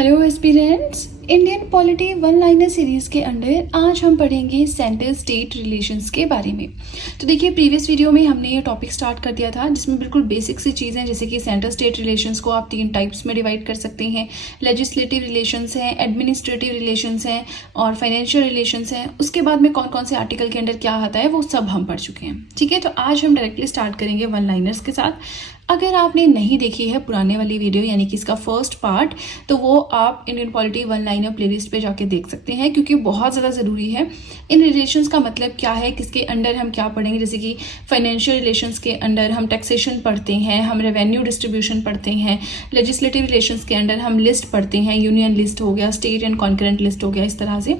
Hello aspirants, Indian polity one liner series के under आज हम पढ़ेंगे सेंटर स्टेट रिलेशंस के बारे में। तो देखिए, प्रीवियस वीडियो में हमने ये टॉपिक स्टार्ट कर दिया था जिसमें बिल्कुल बेसिक सी चीज़ें, जैसे कि सेंटर स्टेट रिलेशंस को आप 3 टाइप्स में डिवाइड कर सकते हैं। लेजिस्लेटिव रिलेशंस हैं, एडमिनिस्ट्रेटिव रिलेशंस हैं और फाइनेंशियल रिलेशंस हैं। उसके बाद में कौन कौन से आर्टिकल के अंडर क्या आता है वो सब हम पढ़ चुके हैं। ठीक है, तो आज हम डायरेक्टली स्टार्ट करेंगे वन लाइनर्स के साथ। अगर आपने नहीं देखी है पुराने वाली वीडियो यानी कि इसका फर्स्ट पार्ट, तो वो आप Indian polity one liner playlist पे जाके देख सकते हैं, क्योंकि बहुत ज़्यादा ज़रूरी है। इन रिलेशंस का मतलब क्या है, किसके अंडर हम क्या पढ़ेंगे। जैसे कि फाइनेंशियल रिलेशंस के अंडर हम टैक्सेशन पढ़ते हैं, हम रेवेन्यू डिस्ट्रीब्यूशन पढ़ते हैं। लेजिस्लेटिव रिलेशंस के अंडर हम लिस्ट पढ़ते हैं, यूनियन लिस्ट हो गया, स्टेट एंड कॉन्करेंट लिस्ट हो गया, इस तरह से।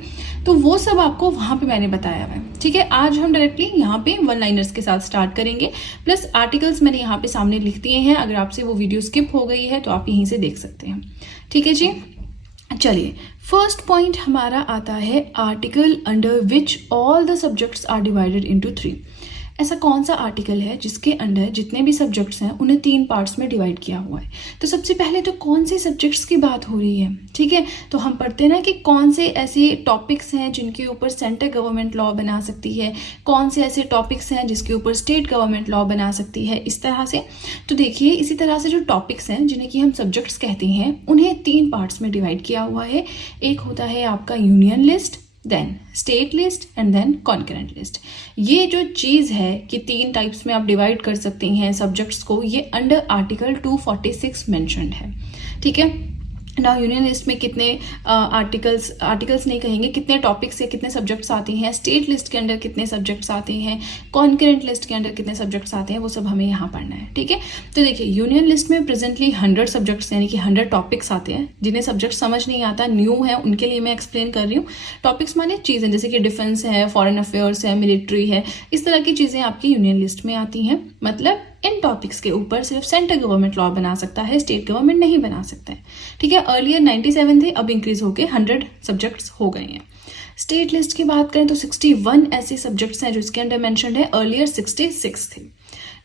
तो वो सब आपको वहाँ पे मैंने बताया हुआ है। ठीक है, आज हम डायरेक्टली यहाँ पे वन लाइनर्स के साथ स्टार्ट करेंगे। प्लस आर्टिकल्स मैंने यहाँ पे सामने लिख दिए हैं, अगर आपसे वो वीडियो स्किप हो गई है तो आप यहीं से देख सकते हैं। ठीक है जी, चलिए फर्स्ट पॉइंट हमारा आता है article under which all the subjects are divided into 3। ऐसा कौन सा आर्टिकल है जिसके अंडर जितने भी सब्जेक्ट्स हैं उन्हें 3 पार्ट्स में डिवाइड किया हुआ है। तो सबसे पहले तो कौन से सब्जेक्ट्स की बात हो रही है। ठीक है, तो हम पढ़ते हैं ना कि कौन से ऐसे टॉपिक्स हैं जिनके ऊपर सेंटर गवर्नमेंट लॉ बना सकती है, कौन से ऐसे टॉपिक्स हैं जिसके ऊपर स्टेट गवर्नमेंट लॉ बना सकती है, इस तरह से। तो देखिए, इसी तरह से जो टॉपिक्स हैं जिन्हें कि हम सब्जेक्ट्स कहते हैं, उन्हें 3 पार्ट्स में डिवाइड किया हुआ है। एक होता है आपका union list, then state list and then concurrent list. ये जो चीज़ है कि 3 टाइप्स में आप डिवाइड कर सकते हैं सब्जेक्ट्स को, ये अंडर आर्टिकल 246 मेंशन्ड है। ठीक है, ना यूनियन लिस्ट में कितने आर्टिकल्स नहीं कहेंगे, कितने टॉपिक्स या कितने सब्जेक्ट्स आते हैं, स्टेट लिस्ट के अंदर कितने सब्जेक्ट्स आते हैं, कॉन्करेंट लिस्ट के अंदर कितने सब्जेक्ट्स आते हैं, वो सब हमें यहाँ पढ़ना है। ठीक है, तो देखिए, यूनियन लिस्ट में प्रेजेंटली 100 सब्जेक्ट्स यानी कि 100 टॉपिक्स आते हैं। जिन्हें सब्जेक्ट समझ नहीं आता, न्यू है, उनके लिए मैं एक्सप्लेन कर रही हूँ। टॉपिक्स माने चीज़ें, जैसे कि डिफेंस है, फॉरेन अफेयर्स है, मिलिट्री है, इस तरह की चीज़ें आपकी यूनियन लिस्ट में आती हैं। मतलब इन टॉपिक्स के ऊपर सिर्फ सेंटर गवर्नमेंट लॉ बना सकता है, स्टेट गवर्नमेंट नहीं बना सकता है। ठीक है, अर्लियर 97 थे, अब इंक्रीज होके 100 सब्जेक्ट्स हो गए हैं। स्टेट लिस्ट की बात करें तो 61 ऐसे सब्जेक्ट्स हैं जो इसके अंडर मेंशन्ड है, अर्लियर 66 थे।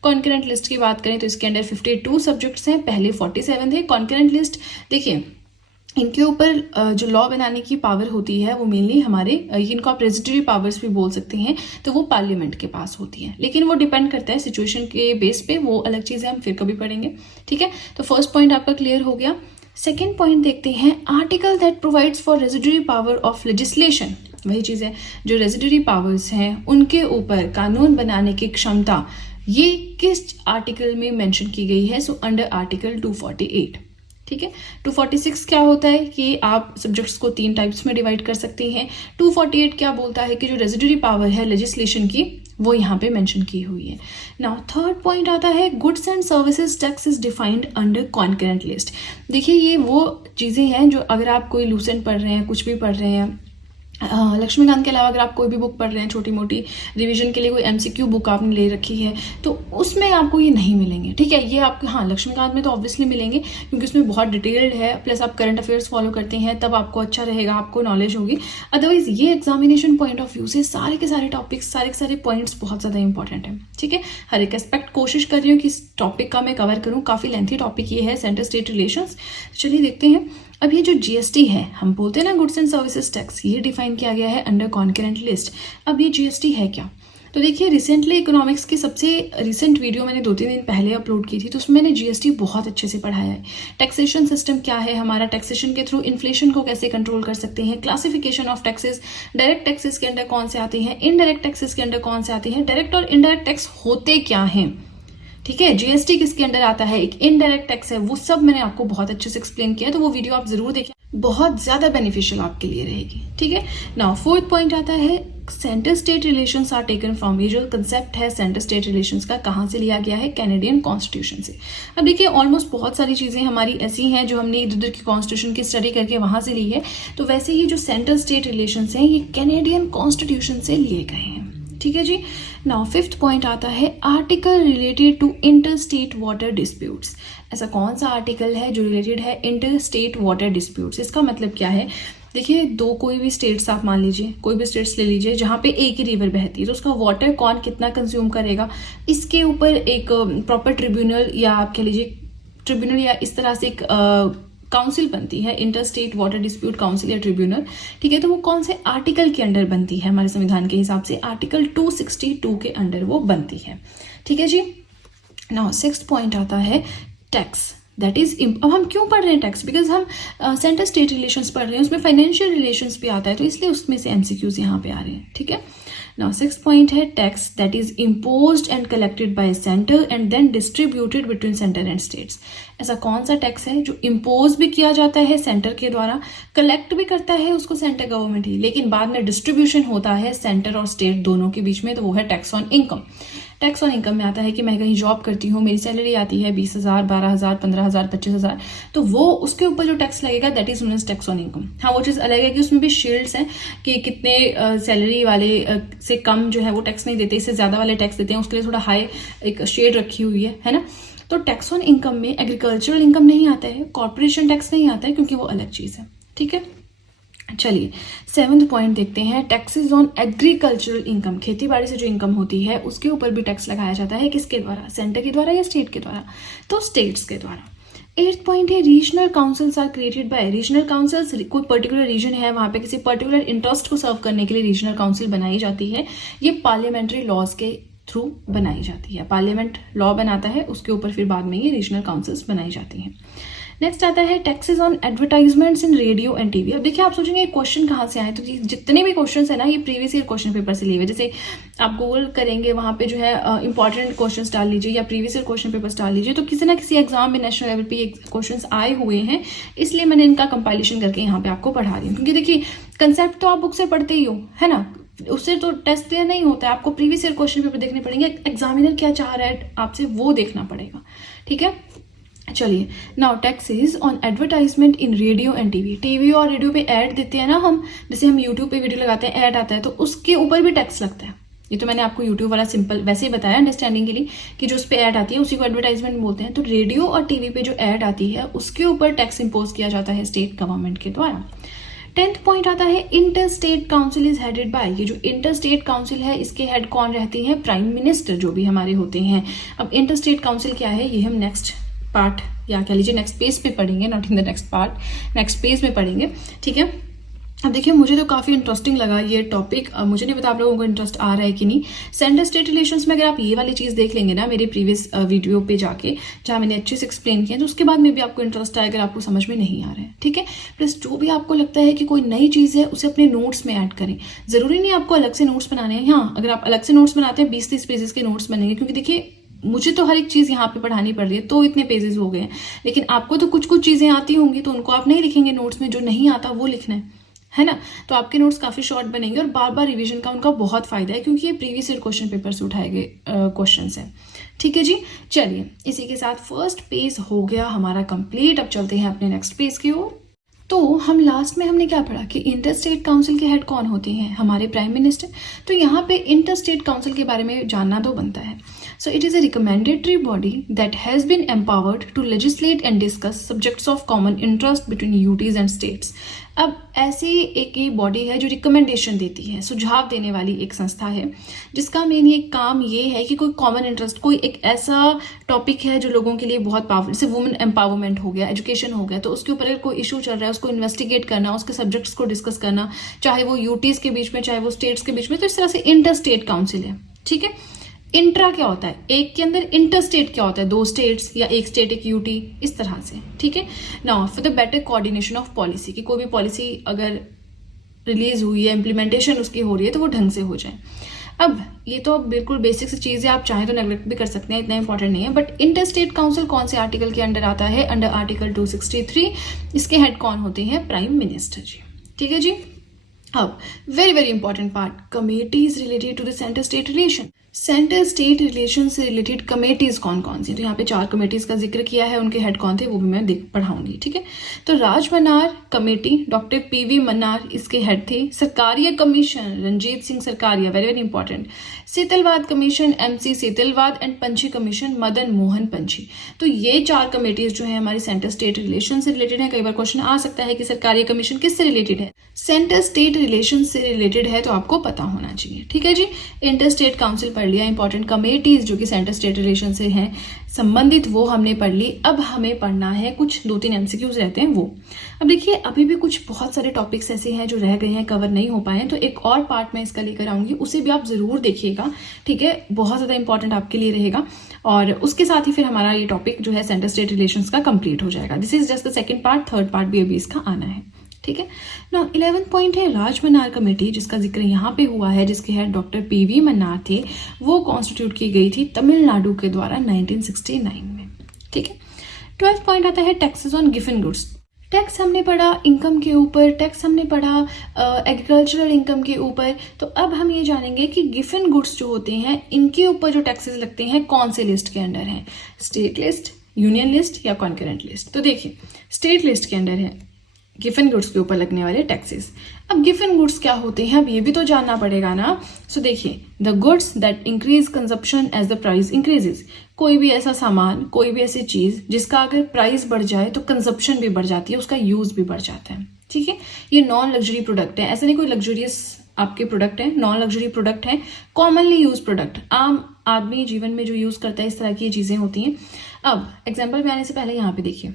कॉन्करेंट लिस्ट की बात करें तो इसके अंडर 52 सब्जेक्ट्स हैं, पहले 47 थे। कॉन्करेंट लिस्ट देखिए, इनके ऊपर जो लॉ बनाने की पावर होती है वो मेनली हमारे, इनको आप रेजिडरी पावर्स भी बोल सकते हैं, तो वो पार्लियामेंट के पास होती है। लेकिन वो डिपेंड करता है सिचुएशन के बेस पे, वो अलग चीज़ें हम फिर कभी पढ़ेंगे। ठीक है, तो फर्स्ट पॉइंट आपका क्लियर हो गया। सेकेंड पॉइंट देखते हैं, article that provides for residuary power of legislation. वही चीज़ है, जो रेजिडरी पावर्स हैं उनके ऊपर कानून बनाने की क्षमता, ये किस आर्टिकल में मेंशन की गई है। So under article 248। ठीक है, 246 क्या होता है कि आप सब्जेक्ट्स को 3 टाइप्स में डिवाइड कर सकते हैं। 248 क्या बोलता है कि जो रेजिडरी पावर है लेजिस्लेशन की, वो यहाँ पे मेंशन की हुई है। नाउ थर्ड पॉइंट आता है, goods and services tax is defined under concurrent list. देखिए, ये वो चीज़ें हैं जो अगर आप कोई लूसेंट पढ़ रहे हैं, कुछ भी पढ़ रहे हैं, लक्ष्मीकांत के अलावा अगर आप कोई भी बुक पढ़ रहे हैं, छोटी मोटी रिवीजन के लिए कोई MCQ बुक आपने ले रखी है, तो उसमें आपको ये नहीं मिलेंगे। ठीक है, ये आपको, हाँ, लक्ष्मीकांत में तो ऑब्वियसली मिलेंगे क्योंकि उसमें बहुत डिटेल्ड है, प्लस आप करंट अफेयर्स फॉलो करते हैं तब आपको अच्छा रहेगा, आपको नॉलेज होगी। अदरवाइज ये एग्जामिनेशन पॉइंट ऑफ व्यू से सारे के सारे टॉपिक्स, सारे के सारे पॉइंट्स बहुत ज़्यादा इंपॉर्टेंट है। ठीक है, हर एक एस्पेक्ट कोशिश कर रही हूँ कि इस टॉपिक का मैं कवर करूँ। काफ़ी लेंथी टॉपिक ये है, सेंटर स्टेट रिलेशंस। चलिए देखते हैं। अब ये जो GST है, हम बोलते हैं ना गुड्स एंड सर्विसेज टैक्स, ये डिफाइन किया गया है अंडर कॉन्करेंट लिस्ट। अब ये GST है क्या, तो देखिए, रिसेंटली इकोनॉमिक्स की सबसे रिसेंट वीडियो मैंने 2-3 दिन पहले अपलोड की थी, तो उसमें मैंने GST बहुत अच्छे से पढ़ाया है। टैक्सेशन सिस्टम क्या है हमारा, टैक्सेशन के थ्रू इन्फ्लेशन को कैसे कंट्रोल कर सकते हैं, classification of taxes, direct taxes के अंडर कौन से आते हैं, इनडायरेक्ट टैक्सेस के अंडर कौन से आते हैं, डायरेक्ट और इनडायरेक्ट टैक्स होते क्या हैं। ठीक है, GST किसके अंडर आता है, एक इनडायरेक्ट टैक्स है, वो सब मैंने आपको बहुत अच्छे से एक्सप्लेन किया, तो वो वीडियो आप जरूर देखें, बहुत ज्यादा बेनिफिशियल आपके लिए रहेगी। ठीक है, नाउ फोर्थ पॉइंट आता है, centre state relations are taken from. ये जो कंसेप्ट है सेंटर स्टेट रिलेशंस का, कहाँ से लिया गया है, कैनेडियन कॉन्स्टिट्यूशन से। अब देखिए, ऑलमोस्ट बहुत सारी चीज़ें हमारी ऐसी हैं जो हमने इधर उधर की कॉन्स्टिट्यूशन की स्टडी करके वहाँ से ली है, तो वैसे ही जो सेंटर स्टेट रिलेशंस हैं ये कैनेडियन कॉन्स्टिट्यूशन से लिए गए हैं। ठीक है जी, नाउ फिफ्थ पॉइंट आता है, article related to inter state water disputes. ऐसा कौन सा आर्टिकल है जो रिलेटेड है इंटर स्टेट वाटर डिस्प्यूट्स। इसका मतलब क्या है, देखिए, कोई भी स्टेट्स आप मान लीजिए, कोई भी स्टेट्स ले लीजिए जहाँ पे एक ही रिवर बहती है, तो उसका वाटर कौन कितना कंज्यूम करेगा, इसके ऊपर एक प्रॉपर ट्रिब्यूनल या आप कह लीजिए ट्रिब्यूनल या इस तरह से एक काउंसिल बनती है, inter state water dispute council या ट्रिब्यूनल, ठीक है, तो वो कौन से आर्टिकल के अंडर बनती है? हमारे संविधान के हिसाब से आर्टिकल 262 के अंडर वो बनती है, ठीक है जी। नाउ 6th पॉइंट आता है टैक्स, दैट इज। अब हम क्यों पढ़ रहे हैं टैक्स? बिकॉज हम सेंटर स्टेट रिलेशंस पढ़ रहे हैं, उसमें फाइनेंशियल रिलेशंस भी आता है, तो इसलिए उसमें से एमसीक्यूज यहाँ पे आ रहे हैं, ठीक है। नाउ 6th पॉइंट है tax that is imposed and collected by centre and then distributed between centre and states. ऐसा कौन सा टैक्स है जो इम्पोज भी किया जाता है सेंटर के द्वारा, कलेक्ट भी करता है उसको सेंटर गवर्नमेंट ही, लेकिन बाद में डिस्ट्रीब्यूशन होता है सेंटर और स्टेट दोनों के बीच में, तो वो है tax on income. Tax on income में आता है कि मैं कहीं जॉब करती हूँ, मेरी सैलरी आती है 20,000, 12,000, 15,000, 25,000, तो वो उसके ऊपर जो टैक्स लगेगा that is known as tax on income. हाँ, वो चीज़ अलग है कि उसमें भी शील्ड्स हैं कि कितने सैलरी वाले से कम जो है वो टैक्स नहीं देते, इससे ज़्यादा वाले टैक्स देते हैं, उसके लिए थोड़ा हाई एक शेड रखी हुई है ना। तो टैक्स ऑन इनकम में एग्रीकल्चरल इनकम नहीं आता है, कॉर्पोरेशन टैक्स नहीं आता है, क्योंकि वो अलग चीज़ है, ठीक है। चलिए 7th पॉइंट देखते हैं, टैक्सेस ऑन एग्रीकल्चरल इनकम, खेती बाड़ी से जो इनकम होती है उसके ऊपर भी टैक्स लगाया जाता है, किसके द्वारा? सेंटर के द्वारा या स्टेट के द्वारा? तो स्टेट्स के द्वारा। 8th पॉइंट है regional councils are created by, regional councils, कोई पर्टिकुलर रीजन है वहाँ पे किसी पर्टिकुलर इंटरेस्ट को सर्व करने के लिए रीजनल काउंसिल बनाई जाती है, ये पार्लियामेंट्री लॉज के थ्रू बनाई जाती है, पार्लियामेंट लॉ बनाता है, उसके ऊपर फिर बाद में ये रीजनल काउंसिल्स बनाई जाती हैं। नेक्स्ट आता है taxes on advertisements in radio and TV. अब देखिए आप सोचेंगे क्वेश्चन कहाँ से आए, तो जितने भी क्वेश्चन है ना ये प्रीवियस ईयर क्वेश्चन पेपर से लिए हुए, जैसे आप गूगल करेंगे वहाँ पे जो है इंपॉर्टेंट क्वेश्चन डाल लीजिए या प्रीवियस ईयर क्वेश्चन पेपर्स डाल लीजिए, तो किसी ना किसी एग्जाम में नेशनल लेवल पे ये क्वेश्चन आए हुए हैं, इसलिए मैंने इनका कंपाइलेशन करके यहाँ पे आपको पढ़ा रही हूँ। क्योंकि देखिए कंसेप्ट तो आप बुक से पढ़ते ही हो, है ना, उससे तो टेस्ट क्लियर नहीं होता है, आपको प्रीवियस ईयर क्वेश्चन पेपर देखने पड़ेंगे, एग्जामिनर क्या चाह रहा है आपसे वो देखना पड़ेगा, ठीक है। चलिए now taxes on advertisement in radio and TV, TV और रेडियो पे ऐड देते हैं ना हम, जैसे हम यूट्यूब पे वीडियो लगाते हैं ऐड आता है, तो उसके ऊपर भी टैक्स लगता है। ये तो मैंने आपको यूट्यूब वाला सिंपल वैसे ही बताया अंडरस्टैंडिंग के लिए कि जो उस पर ऐड आती है उसी को एडवर्टाइजमेंट बोलते हैं। तो रेडियो और टीवी पे जो ऐड आती है उसके ऊपर टैक्स इम्पोज किया जाता है स्टेट गवर्नमेंट के द्वारा। 10th पॉइंट आता है inter state council is headed by, ये जो इंटर स्टेट काउंसिल है इसके हेड कौन रहती हैं? प्राइम मिनिस्टर जो भी हमारे होते हैं। अब इंटर स्टेट काउंसिल क्या है ये हम नेक्स्ट पार्ट या कह लीजिए नेक्स्ट पेज पे पढ़ेंगे, not in the next part, next page में पढ़ेंगे, ठीक है। अब देखिए मुझे तो काफ़ी इंटरेस्टिंग लगा ये टॉपिक, मुझे नहीं पता आप लोगों को इंटरेस्ट आ रहा है कि नहीं। सेंटर स्टेट रिलेशंस में अगर आप ये वाली चीज़ देख लेंगे ना मेरे प्रीवियस वीडियो पे जाके जहाँ मैंने अच्छे से एक्सप्लेन किया, तो उसके बाद में भी आपको इंटरेस्ट आए अगर आपको समझ में नहीं आ रहा है, ठीक है। प्लस जो भी आपको लगता है कि कोई नई चीज़ है उसे अपने नोट्स में ऐड करें, ज़रूरी नहीं आपको अलग से नोट्स बनाने हैं। हाँ, अगर आप अलग से नोट्स बनाते हैं 20-30 पेजेस के नोट्स बनेंगे, क्योंकि देखिए मुझे तो हर एक चीज़ यहाँ पे पढ़ानी पड़ रही है तो इतने पेजेस हो गए हैं, लेकिन आपको तो कुछ कुछ चीज़ें आती होंगी तो उनको आप नहीं लिखेंगे नोट्स में, जो नहीं आता वो लिखना है ना। तो आपके नोट्स काफ़ी शॉर्ट बनेंगे और बार बार रिवीजन का उनका बहुत फायदा है, क्योंकि ये प्रीवियस ईयर क्वेश्चन पेपर से उठाए गए क्वेश्चन है, ठीक है जी। चलिए इसी के साथ फर्स्ट पेज हो गया हमारा कंप्लीट। अब चलते हैं अपने नेक्स्ट पेज की ओर। तो हम लास्ट में हमने क्या पढ़ा कि इंटर स्टेट काउंसिल के हेड कौन होते हैं? हमारे प्राइम मिनिस्टर। तो यहाँ पे इंटर स्टेट काउंसिल के बारे में जानना तो बनता है। So it is a recommendatory body that has been empowered to legislate and discuss subjects of common interest between UTs and states. अब ऐसी एक ये बॉडी है जो रिकमेंडेशन देती है, सुझाव देने वाली एक संस्था है, जिसका मेन ये काम ये है कि कोई कॉमन इंटरेस्ट, कोई एक ऐसा टॉपिक है जो लोगों के लिए बहुत पावरफुल, जैसे वुमेन एम्पावरमेंट हो गया, एजुकेशन हो गया, तो उसके ऊपर अगर कोई इशू चल रहा है उसको इन्वेस्टिगेट करना, उसके सब्जेक्ट्स को डिस्कस करना, चाहे वो यूटीज के बीच में चाहे वो स्टेट्स के बीच में, तो इस तरह से इंटर स्टेट काउंसिल है, ठीक है। इंट्रा क्या होता है? एक के अंदर। इंटर स्टेट क्या होता है? 2 स्टेट्स या एक स्टेट एक यूटी, इस तरह से, ठीक है। Now for the better coordination of policy, कि कोई भी पॉलिसी अगर रिलीज हुई है, इम्प्लीमेंटेशन उसकी हो रही है, तो वो ढंग से हो जाए। अब ये तो बिल्कुल बेसिक सी चीज़ है, आप चाहें तो नेगलेक्ट भी कर सकते हैं, इतना इंपॉर्टेंट नहीं है। बट इंटर स्टेट काउंसिल कौन से आर्टिकल के अंडर आता है? Under article 263। इसके हेड कौन होते हैं? प्राइम मिनिस्टर जी, ठीक है जी। अब very very important part, committees related to the centre state relation. Centre state relation से रिलेटेड कमेटीज कौन कौन सी? तो यहाँ पे 4 कमेटीज का जिक्र किया है, उनके हेड कौन थे वो भी मैं पढ़ाऊंगी, ठीक है। तो Raj Mannar committee, doctor PV Mannar इसके हेड थे। Sarkaria commission, Ranjit Singh Sarkaria, very very important. Setalvad commission, MC Setalvad, and Punchhi commission, Madan Mohan Punchhi. तो ये 4 कमेटीज जो है हमारी सेंटर स्टेट रिलेशन से रिलेटेड है। कई बार क्वेश्चन आ सकता है कि सरकारिया कमीशन किससे रिलेटेड है? सेंटर स्टेट रिलेशन से रिलेटेड है, तो आपको पता होना चाहिए, ठीक है जी। इंटर स्टेट काउंसिल पढ़ पढ़ लिया, इंपॉर्टेंट कमेटीज जो कि सेंटर स्टेट रिलेशन से हैं संबंधित वो हमने पढ़ ली। अब हमें पढ़ना है कुछ 2-3 एमसीक्यूज रहते हैं वो। अब देखिए अभी भी कुछ बहुत सारे टॉपिक्स ऐसे हैं जो रह गए हैं, कवर नहीं हो पाए हैं, तो एक और पार्ट मैं इसका लेकर आऊंगी, उसे भी आप जरूर देखिएगा, ठीक है, बहुत ज़्यादा इंपॉर्टेंट आपके लिए रहेगा। और उसके साथ ही फिर हमारा ये टॉपिक जो है सेंटर स्टेट रिलेशंस का कंप्लीट हो जाएगा। This is just the second part, third part भी अभी इसका आना है, ठीक है ना। 11th पॉइंट है राजमनार कमेटी, जिसका जिक्र यहाँ पे हुआ है, जिसके हेड डॉक्टर पीवी मन्नार थे। वो कॉन्स्टिट्यूट की गई थी तमिलनाडु के द्वारा 1969 में, ठीक है। 12th पॉइंट आता है taxes on given goods. Tax हमने पढ़ा इनकम के ऊपर, टैक्स हमने पढ़ा एग्रीकल्चरल इनकम के ऊपर। तो अब हम ये जानेंगे कि गिवन गुड्स जो होते हैं इनके ऊपर जो टैक्सेस लगते हैं कौन से लिस्ट के अंडर हैं, स्टेट लिस्ट, यूनियन लिस्ट या कॉन्करेंट लिस्ट। तो देखिए स्टेट लिस्ट के अंडर है गिवन गुड्स के ऊपर लगने वाले टैक्सेस। अब गिवन गुड्स क्या होते हैं, अब ये भी तो जानना पड़ेगा ना। सो देखिए the goods that increase consumption as the price increases. कोई भी ऐसा सामान, कोई भी ऐसी चीज जिसका अगर प्राइस बढ़ जाए तो कंजप्शन भी बढ़ जाती है, उसका यूज भी बढ़ जाता है, ठीक है। ये नॉन लग्जरी प्रोडक्ट है, ऐसा नहीं कोई लग्जरियस आपके प्रोडक्ट है, नॉन लग्जरी प्रोडक्ट है, कॉमनली यूज प्रोडक्ट, आम आदमी जीवन में जो यूज करता है, इस तरह की ये चीजें होती हैं। अब एग्जाम्पल में आने से पहले यहाँ पे देखिए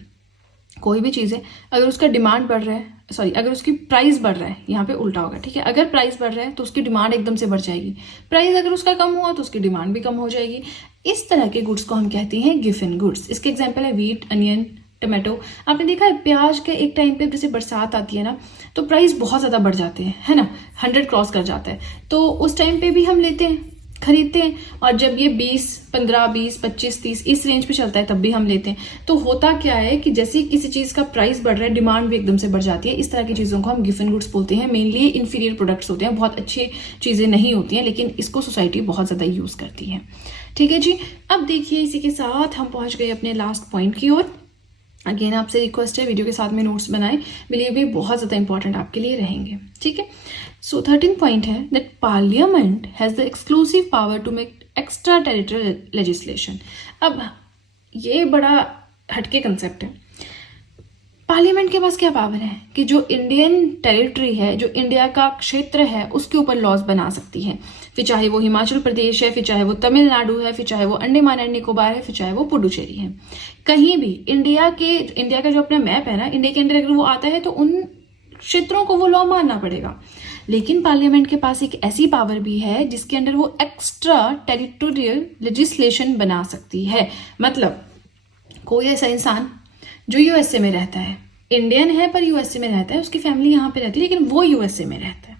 कोई भी चीज़ है, अगर उसका डिमांड बढ़ रहा है, सॉरी अगर उसकी प्राइस बढ़ रहा है, यहाँ पे उल्टा होगा, ठीक है। अगर प्राइस बढ़ रहा है तो उसकी डिमांड एकदम से बढ़ जाएगी, प्राइस अगर उसका कम हुआ तो उसकी डिमांड भी कम हो जाएगी। इस तरह के गुड्स को हम कहते हैं गिवन गुड्स। इसके एग्जाम्पल है व्हीट, अनियन, टमाटो। आपने देखा है प्याज के एक टाइम पे जैसे बरसात आती है ना, तो प्राइस बहुत ज़्यादा बढ़ जाते हैं, है ना, 100 क्रॉस कर जाता है, तो उस टाइम पे भी हम लेते हैं, खरीदते हैं। और जब ये 20, 15, 20, 25, 30 इस रेंज पे चलता है तब भी हम लेते हैं। तो होता क्या है कि जैसे ही किसी चीज का प्राइस बढ़ रहा है, डिमांड भी एकदम से बढ़ जाती है। इस तरह की चीजों को हम गिवन गुड्स बोलते हैं। मेनली इंफीरियर प्रोडक्ट्स होते हैं, बहुत अच्छी चीजें नहीं होती हैं, लेकिन इसको सोसाइटी बहुत ज्यादा यूज करती है, ठीक है जी। अब देखिए इसी के साथ हम पहुंच गए अपने लास्ट पॉइंट की ओर। अगेन आपसे रिक्वेस्ट है वीडियो के साथ में नोट्स बनाएं, बिलीव भी बहुत ज़्यादा इंपॉर्टेंट आपके लिए रहेंगे, ठीक है। सो 13 पॉइंट है that parliament has the exclusive power to make extra territorial legislation. अब ये बड़ा हटके कंसेप्ट है। पार्लियामेंट के पास क्या पावर है कि जो इंडियन टेरिटरी है, जो इंडिया का क्षेत्र है, उसके ऊपर लॉज बना सकती है, फिर चाहे वो हिमाचल प्रदेश है, फिर चाहे वो तमिलनाडु है, फिर चाहे वो अंडमान एंड निकोबार है, फिर चाहे वो पुडुचेरी है। कहीं भी इंडिया का जो अपना मैप है ना, इंडिया के अंदर अगर वो आता है तो उन क्षेत्रों को वो लॉ मानना पड़ेगा। लेकिन पार्लियामेंट के पास एक ऐसी पावर भी है जिसके अंदर वो एक्स्ट्रा टेरिटोरियल लेजिस्लेशन बना सकती है। मतलब कोई ऐसा इंसान जो यूएसए में रहता है, इंडियन है पर यूएसए में रहता है, उसकी फैमिली यहाँ पे रहती है लेकिन वो यूएसए में रहता है।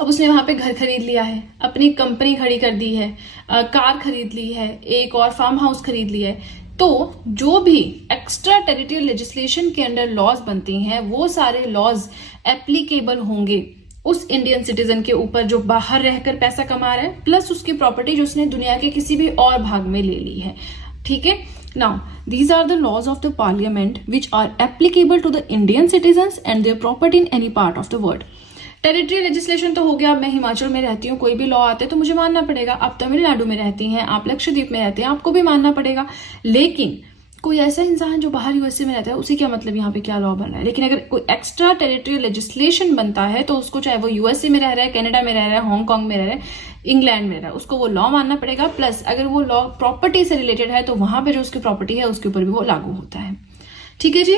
अब उसने वहां पे घर खरीद लिया है, अपनी कंपनी खड़ी कर दी है, कार खरीद ली है, एक और फार्म हाउस खरीद लिया है। तो जो भी एक्स्ट्रा टेरिटोरियल लेजिस्लेशन के अंडर लॉज बनती हैं, वो सारे लॉज एप्लीकेबल होंगे उस इंडियन सिटीजन के ऊपर जो बाहर रहकर पैसा कमा रहा है, प्लस उसकी प्रॉपर्टी जो उसने दुनिया के किसी भी और भाग में ले ली है, ठीक है। Now, these are the laws of the parliament which are applicable to the Indian citizens and their property in any part of the world. Territory legislation तो हो गया, मैं हिमाचल में रहती हूँ, कोई भी लॉ आते हैं तो मुझे मानना पड़ेगा। आप तमिलनाडु में रहती हैं, आप लक्षद्वीप में रहते हैं, आपको भी मानना पड़ेगा। लेकिन कोई ऐसा इंसान जो बाहर यूएसए में रहता है, उसी क्या मतलब यहाँ पे क्या लॉ बन रहा है। लेकिन अगर कोई एक्स्ट्रा टेरिटोरियल लेजिस्लेशन बनता है तो उसको, चाहे वो यूएसए में रह रहा है, कनाडा में रह रहा है, हांगकांग में रह रहा है, इंग्लैंड में रह रहा है, उसको वो लॉ मानना पड़ेगा। प्लस अगर वो लॉ प्रॉपर्टी से रिलेटेड है तो वहां पर जो उसकी प्रॉपर्टी है उसके ऊपर भी वो लागू होता है, ठीक है जी।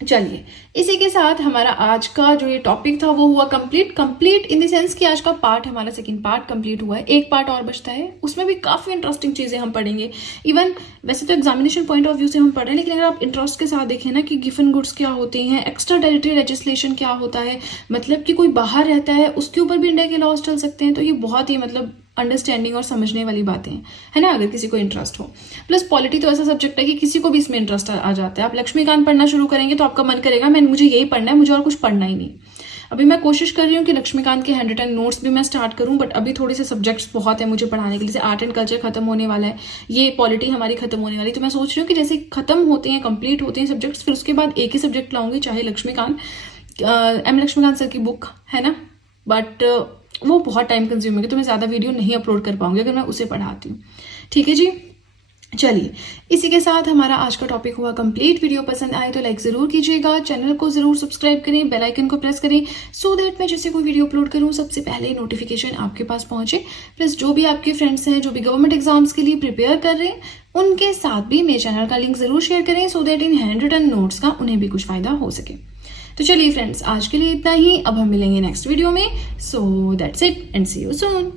चलिए इसी के साथ हमारा आज का जो ये टॉपिक था वो हुआ कंप्लीट इन द सेंस कि आज का पार्ट, हमारा सेकंड पार्ट कंप्लीट हुआ है। एक पार्ट और बचता है, उसमें भी काफी इंटरेस्टिंग चीजें हम पढ़ेंगे। इवन वैसे तो एग्जामिनेशन पॉइंट ऑफ व्यू से हम पढ़ रहे हैं, लेकिन अगर आप इंटरेस्ट के साथ देखें ना कि गिवन गुड्स क्या होते हैं, एक्स्ट्रा टेरिटरी लेजिस्लेशन क्या होता है, मतलब कि कोई बाहर रहता है उसके ऊपर भी इंडिया के लॉज चल सकते हैं, तो ये बहुत ही मतलब अंडरस्टैंडिंग और समझने वाली बातें हैं, है ना, अगर किसी को इंटरेस्ट हो। प्लस पॉलिटी तो ऐसा सब्जेक्ट है कि किसी को भी इसमें इंटरेस्ट आ जाता है। आप लक्ष्मीकांत पढ़ना शुरू करेंगे तो आपका मन करेगा मुझे यही पढ़ना है, मुझे और कुछ पढ़ना ही नहीं। अभी मैं कोशिश कर रही हूँ कि लक्ष्मीकांत के 100 नोट्स भी मैं स्टार्ट करूँ, बट अभी थोड़े से सब्जेक्ट्स बहुत है मुझे पढ़ाने के लिए। जैसे आर्ट एंड कल्चर खत्म होने वाला है, ये पॉलिटी हमारी खत्म होने वाली, तो मैं सोच रही हूँ कि जैसे खत्म होते हैं, कंप्लीट होते हैं सब्जेक्ट्स, फिर उसके बाद एक ही सब्जेक्ट लाऊंगी, चाहे लक्ष्मीकांत एम लक्ष्मीकांत सर की बुक है ना, बट वो बहुत टाइम कंज्यूमिंग है, तो मैं ज़्यादा वीडियो नहीं अपलोड कर पाऊंगी अगर मैं उसे पढ़ाती हूँ, ठीक है जी। चलिए, इसी के साथ हमारा आज का टॉपिक हुआ कंप्लीट। वीडियो पसंद आए तो लाइक ज़रूर कीजिएगा, चैनल को ज़रूर सब्सक्राइब करें, बेल आइकन को प्रेस करें सो दैट मैं जैसे कोई वीडियो अपलोड करूं सबसे पहले नोटिफिकेशन आपके पास पहुंचे। प्लस जो भी आपके फ्रेंड्स हैं जो भी गवर्नमेंट एग्जाम्स के लिए प्रिपेयर कर रहे हैं उनके साथ भी मेरे चैनल का लिंक ज़रूर शेयर करें so that in handwritten notes का उन्हें भी कुछ फ़ायदा हो सके। तो चलिए फ्रेंड्स, आज के लिए इतना ही। अब हम मिलेंगे नेक्स्ट वीडियो में। So that's it and see you soon.